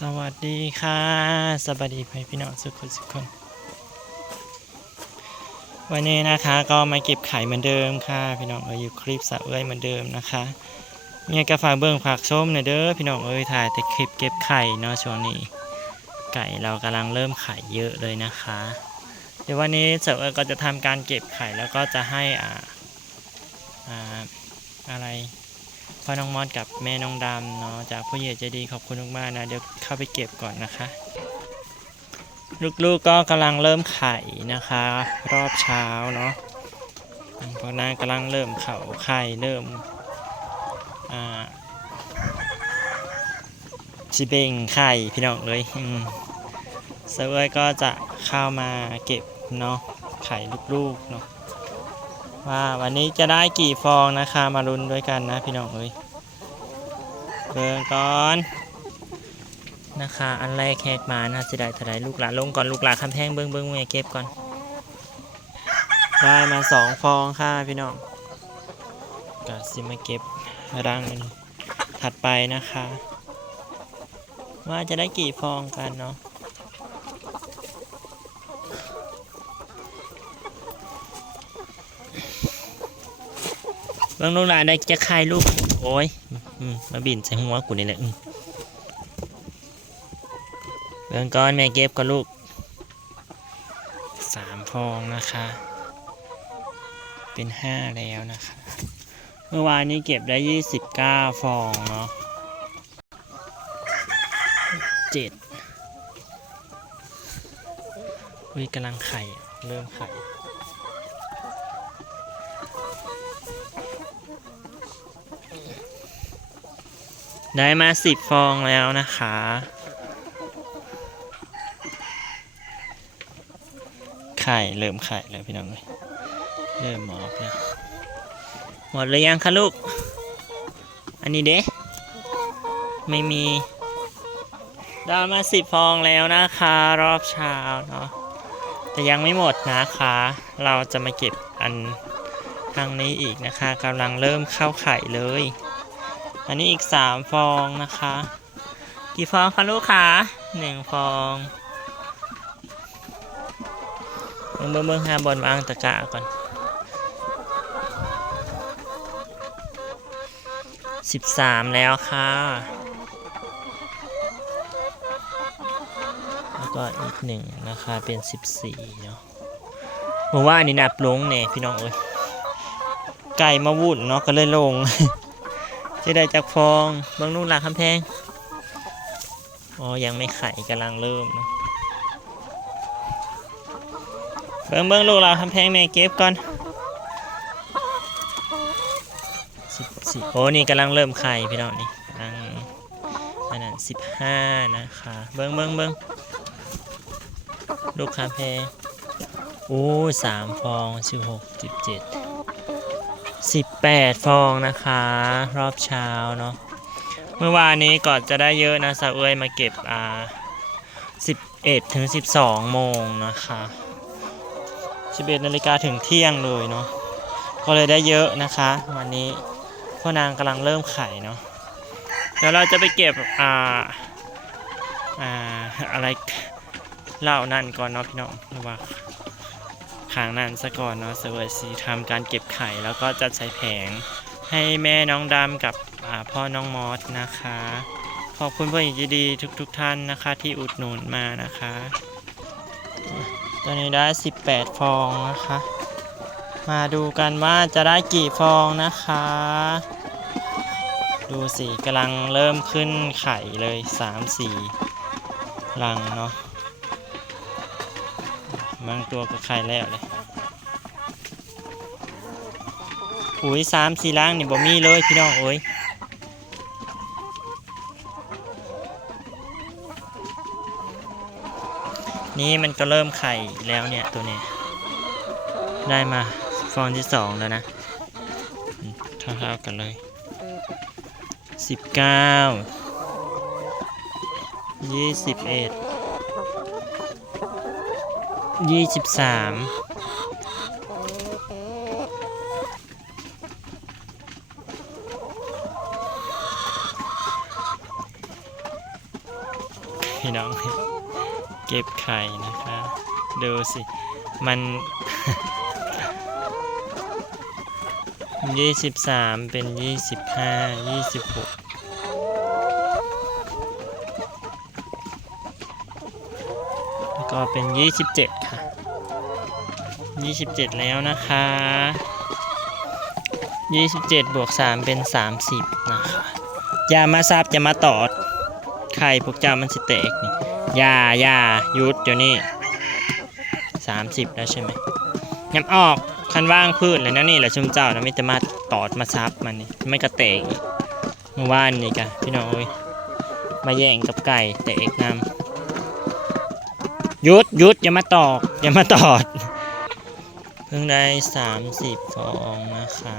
สวัสดีค่ะสวัสดีพี่น้องสุขคนสุขคน วันนี้นะคะก็มาเก็บไข่เหมือนเดิมค่ะ พี่น้องเอ้ยอยู่คลิปสะเอ้ยเหมือนเดิมนะคะเนี่ยกระฝากเบื้งผักส้มหน่อยเด้อพี่น้องเอ้ยถ่ายแต่คลิปเก็บไข่เนาะช่วงนี้ ไก่เรากำลังเริ่มไข่เยอะเลยนะคะ เดี๋ยววันนี้สาวเอ้ยก็จะทำการเก็บไข่แล้วก็จะให้อ่าอ่าอะไร พ่อน้องมอดกับแม่น้องดำเนาะจากผู้ใหญ่ใจดีขอบคุณมากๆนะเดี๋ยวเข้าไปเก็บก่อนนะคะ ลูกๆก็กำลังเริ่มไข่นะคะ รอบเช้าเนาะพวกนั้นกำลังเริ่มเข่าไข่เริ่มอ่าชิเบงไข่พี่น้องเลยอืมเซเว่ก็จะเข้ามาเก็บเนาะไข่ลูกๆเนาะ ว่าวันนี้จะได้กี่ฟองนะคะมาลุ้นด้วยกันนะพี่น้องเอ้ยเบิ่งก่อนนะคะอันแรกแขกมานะสิได้เท่าไรลูกหลานลงก่อนลูกหลานคำแพงเบิ่งเบิ่งแม่เก็บก่อน ได้มาสองฟองค่ะพี่น้องก็สิมาเก็บรังอันถัดไปนะคะ ว่าจะได้กี่ฟองกันเนาะ เบิ่งลูกหลานได้จะคายลูก โอ้ยมาบินใส่หัวกูนี่แหละอืมเบิ่งก่อนแม่เก็บก่อนลูกสามฟองนะคะ เป็นห้าแล้วนะคะ เมื่อวานนี้เก็บได้ยี่สิบเก้าฟองเนาะเจ็ดอุ้ยกำลังไข่ เริ่มไข่ ได้มาสิบฟองแล้วนะคะ ไข่เริ่มไข่แล้วพี่น้องเลยเริ่มหมอกแล้วหมดหรือยังคะลูก อันนี้เด้ไม่มีได้มาสิบฟองแล้วนะคะ รอบเช้าเนาะแต่ยังไม่หมดนะคะ เราจะมาเก็บอันทางนี้อีกนะคะกำลังเริ่มเข้าไข่เลย อันนี้อีกสามฟองนะคะ กี่ฟองคะลูกคะหนึ่งฟองเบิ่งเบิ่งเบิ่งหาบอลวางตะกร้าก่อนสิบสามแล้วค่ะ แล้วก็อีกหนึ่งนะคะ เป็นสิบสี่เนาะเมื่อวานนี้นับลงเนี่ยพี่น้องเอ้ยไก่มาวุ่นเนาะก็เลยลง จะได้จากฟองเบิ้งลูกหลานคำแพง อ๋อ ยังไม่ไข่กำลังเริ่มเบิ้งเบิ้งลูกหลานคำแพงแม่เก็บก่อนสิบสโอ้นี่กำลังเริ่มไข่พี่น้องนี่กำลังอันนั้นสิบห้านะคะเบิ้งเบิ้งเบิ้งลูกคำแพงโอ้สามฟองสิบหกสิบเจ็ด 18 ฟองนะคะ รอบเช้าเนาะเมื่อวานนี้ก่อนจะได้เยอะนะสาวเอ้ยมาเก็บอ่า11 ถึง 12 โมงนะคะ 11 นาฬิกาถึงเที่ยงเลยเนาะก็เลยได้เยอะนะคะ วันนี้พ่อนางกำลังเริ่มไข่เนาะเดี๋ยวเราจะไปเก็บอ่าอ่าอะไรเหล้านั่นก่อนเนาะพี่น้องหรือว่า ขางนั้นซะก่อนเนาะเซอร์ซีทำการเก็บไข่แล้วก็จัดใส่แผง ให้แม่น้องดำกับพ่อน้องมอสนะคะ ขอบคุณผู้ใหญ่ใจดีทุกๆทท่านนะคะที่อุดหนุนมานะคะ ตอนนี้ได้ 18 ฟองนะคะ มาดูกันว่าจะได้กี่ฟองนะคะ ดูสิกำลังเริ่มขึ้นไข่เลย 3-4ลังเนาะ บางตัวก็ไข่แล้วเลยอุ้ยสามสี่ล้างนี่บ่มีเลยพี่น้องโอ้ยนี่มันก็เริ่มไข่แล้วเนี่ยตัวเนี้ยได้มาฟองที่สองแล้วนะเท่าๆกันเลยสิบเก้ายี่สิบเอ็ด ยี่สิบสามพี่น้อง เก็บไข่นะคะดูสิ มันยี่สิบสามเป็นยี่สิบห้ายี่สิบหกแล้ว ก็เป็นยี่สิบเจ็ดค่ะยี่สิบเจ็ดแล้วนะคะยี่สิบเจ็ดบวกสามเป็นสามสิบนะคะอย่ามาซับอย่ามาตอดไข่พวกเจ้ามันสิแตกนี่อย่าอย่าหยุดเดี๋ยวนี้สามสิบแล้วใช่ไหมย้ำออกคันว่างพืชเลยนะนี่แหละชุมเจ้านะไม่จะมาตอดมาซับมันนี่ไม่กระเตกเมื่อวานนี่กะพี่น้องเอ้ยมาแย่งกับไก่แตกน้ำ หยุดหยุดอย่ามาตอกอย่ามาตอด เพิ่งได้สามสิบฟองนะคะ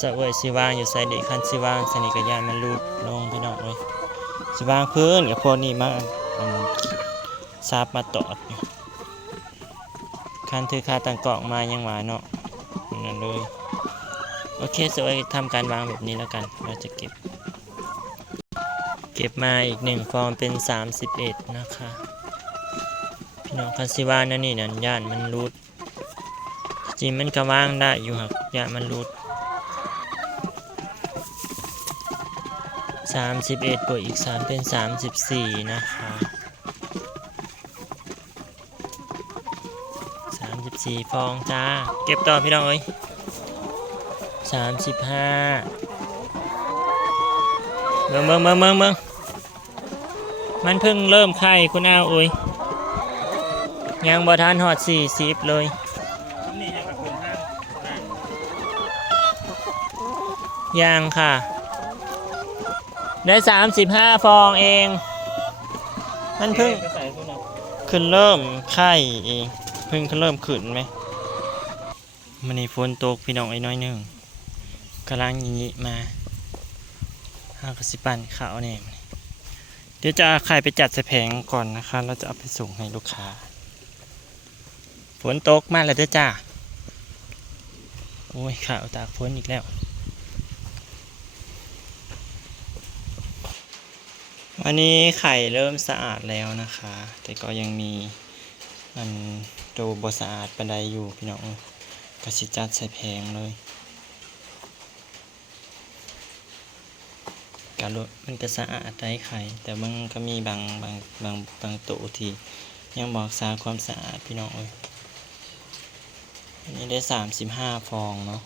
สเวยสิว่างอยู่ใส่เด็กคันสิว่างสนิทกับยายมันรูดลงพี่น้องเอ้ยสิว่างพื้นกับพวกนี้มาอันซับมาตอดอยู่คันถือคาต่างเกล่องมายังหวาเนาะนั่นเลยโอเคสวยทำการวางแบบนี้แล้วกัน เราจะเก็บ เก็บมาอีกหนึ่งฟองเป็น 31 นะคะ พี่น้องคันซิว่านั่นนี่นั่นย่านมันรูดจริงมันก็ว่างได้อยู่ครับย่านมันรูด31บเอ็ดบวกอีก3เป็น34นะคะสามสิบสี่ฟองจ้า เก็บต่อพี่น้องเอ้ยสามสิบห้าเมืองเมืองเมืองเมืองเมิงมันเพิ่งเริ่มไข่คุณอาวอุ้ย ยังบ่ทันหอดสี่สิบเลย ยังค่ะ ได้สามสิบห้าฟองเอง มันเพิ่งขึ้นเริ่มไข่เองเพิ่งเริ่มขึ้นไหมมันนี่ฝนตกพี่น้องไอ้น้อยหนึ่งกำลังยิงมาห้ากสิปันขาวเนี่ยเดี๋ยวจะเอาไข่ไปจัดใส่แผงก่อนนะคะแล้วจะเอาไปส่งให้ลูกค้า ฝนตกมาแล้วเด้อจ้า โอ้ยข่าวตากฝนอีกแล้ว วันนี้ไข่เริ่มสะอาดแล้วนะคะ แต่ก็ยังมีมันดูบสะอาดปันไดอยู่พี่น้องกระสิจัดใส่แพงเลยกะรมันก็สะอาดได้ไข่แต่มันก็มีบางบางบางบางตัวที่ยังบอกสาความสะอาดพี่น้องเอ้ย อันนี้ได้สามสิบห้าฟองเนาะ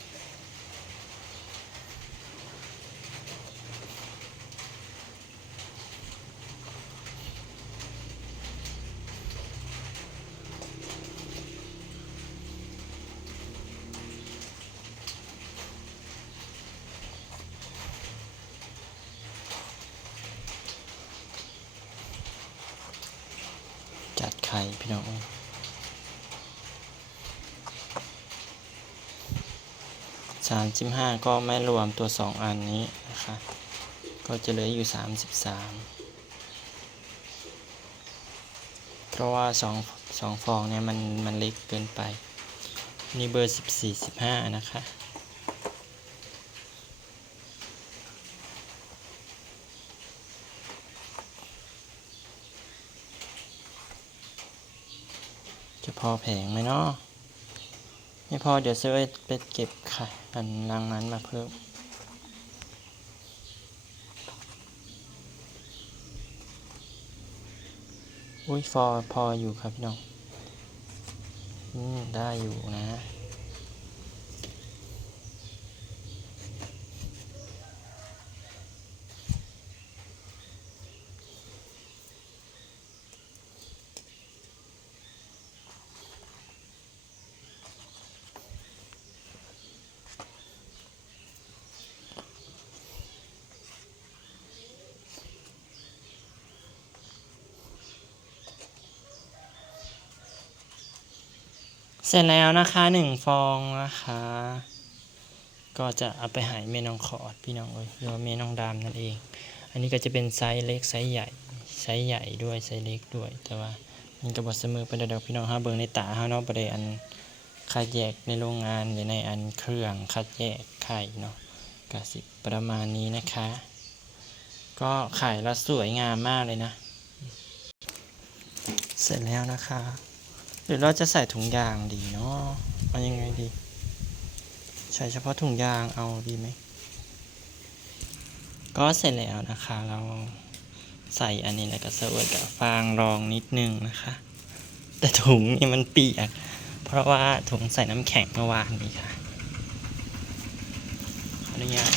จัดไข่พี่น้อง สามสิบห้าก็ไม่รวมตัวสองอันนี้นะคะ ก็จะเหลืออยู่สามสิบสามเพราะว่าสองสองฟองเนี่ยมันมันเล็กเกินไป นี่เบอร์สิบสี่สิบห้านะคะจะพอแผงไหมเนาะ ไม่พอเดี๋ยวซื้อไปเก็บไข่อันรังนั้นมาเพิ่มอุ้ยฟอพออยู่ครับพี่น้อง อืม ได้อยู่นะ ร็จแล้วนะคะหนึ่งฟองนะคะ ก็จะเอาไปหายเมน้องขอดพี่น้องเอ้ยหรือว่าเมน้องดามนั่นเอง อันนี้ก็จะเป็นไซส์เล็กไซส์ใหญ่ไซส์ใหญ่ด้วยไซส์เล็กด้วย แต่ว่ามันก็บอเสมอไปเดี๋ยวพี่น้องฮะเบิ่งในตาฮะเนาะประเดี๋ยวอันคัดแยกในโรงงานหรือในอันเครื่องคัดแยกไข่เนาะก็สิประมาณนี้นะคะ ก็ไข่ละสวยงามมากเลยนะ เสร็จแล้วนะคะ หรือเราจะใส่ถุงยางดีเนาะเอายังไงดี ใช้เฉพาะถุงยางเอาดีไหม ก็เสร็จแล้วนะคะ เราใส่อันนี้แล้วก็เสิร์ฟกับฟางรองนิดนึงนะคะ แต่ถุงนี่มันเปียก เพราะว่าถุงใส่น้ำแข็งเมื่อวานนี้ค่ะขออนุญาต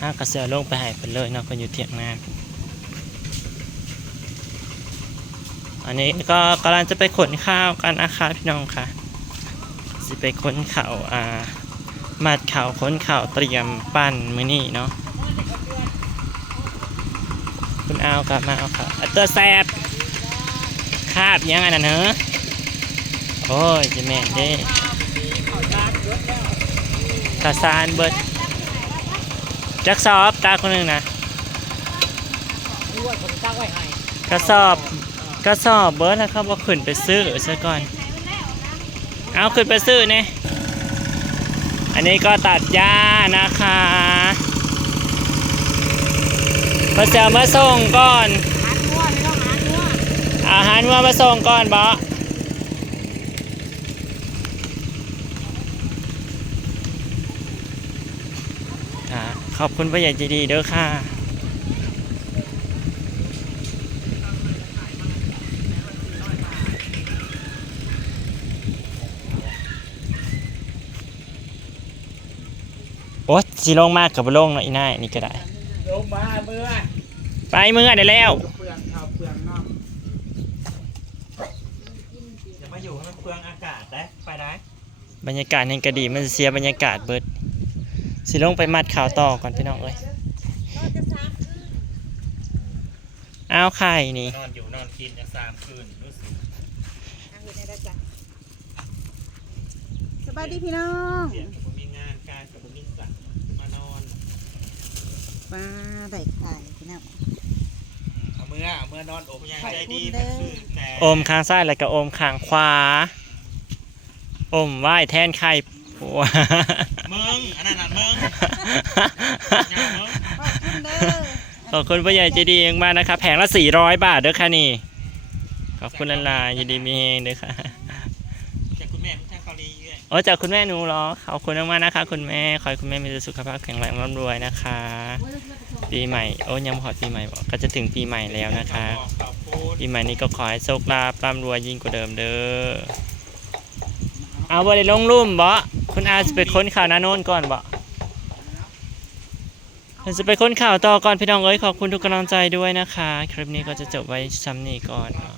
ห้ากระเสือลงไปหายไปเลยเนาะคนอยู่เทียงหน้า อันนี้ก็กำลังจะไปขนข้าวกันนะคะพี่น้องค่ะ สิไปขนข่าวอ่ามัดข่าวขนข่าวเตรียมปั้นมื้อนี้เนาะคุณเอากลับมาเอาค่ะอัตเตอร์แซบคาบยังอันนั้นเหรอโอ้ยจะแม่นเด้ตาซานเบิดจักสอบตาคนหนึ่งนะกระสอบ กระสอบเบิร์ดนะครับว่าขึ้นไปซื้อซะก่อน เอาขึ้นไปซื้อเนี่ยอันนี้ก็ตัดหญ้านะคะมาเสียมาส่งก่อน อาหารว่ามาส่งก่อนบอค่ะขอบคุณผู้ใหญ่ใจดีเด้อค่ะ อ๊ยสิลงมากกับลงเนาะอีน่ายนี่ก็ได้ ลงมาเมื่อไปเมื่อได้แล้ว เปลืองข้าวเปลืองน้อย่ามาอยู่ให้มันเปลืองอากาศได้ไปได้บรรยากาศนี่ก็ดีมันเสียบรรยากาศเบิดสิลงไปมัดข่าวต่อก่อนพี่น้องเอ้ยอ้าวไข่นี่ นอนอยู่นอนกินจะสามคืนรู้สึกสบายดีพี่น้องเปลี่ยนกับผมมีงานการกับผมมีสัตว์มานอน ปลาได้ไข่พี่น้องเอาเมื่อเอาเมื่อนอนอบยังใจดีขอบคุณเด้อคือแต่โอมข้างซ้ายแล้วก็โอมข้างขวา อมไหว้แทนไข่ผัวมึงอันนั้นน่ะมึงยังมึงขอบคุณเด้อขอบคุณผู้ใหญ่ใจดีมากนะครับแผงละ400 บาทเด้อค่ะนี่ ขอบคุณละลายยินดีมีเองเด้อค่ะ โอ้จากคุณแม่หนูเหรอขอบคุณมากๆนะคะ คุณแม่ขอให้คุณแม่มีสุขภาพแข็งแรงร่ำรวยนะคะ ปีใหม่โอ้ยังไม่ขอปีใหม่บอกก็จะถึงปีใหม่แล้วนะคะ ปีใหม่นี้ก็ขอให้โชคลาภร่ำรวยยิ่งกว่าเดิมเด้อเอาบ่ได้ลงลุ่มบ่คุณอาจะไปค้นข่าวนาโน้นก่อนบ่เราจะไปค้นข่าวต่อก่อนพี่น้องเอ้ยขอบคุณทุกกำลังใจด้วยนะคะ คลิปนี้ก็จะจบไว้ซ้ำนี้ก่อนเนาะ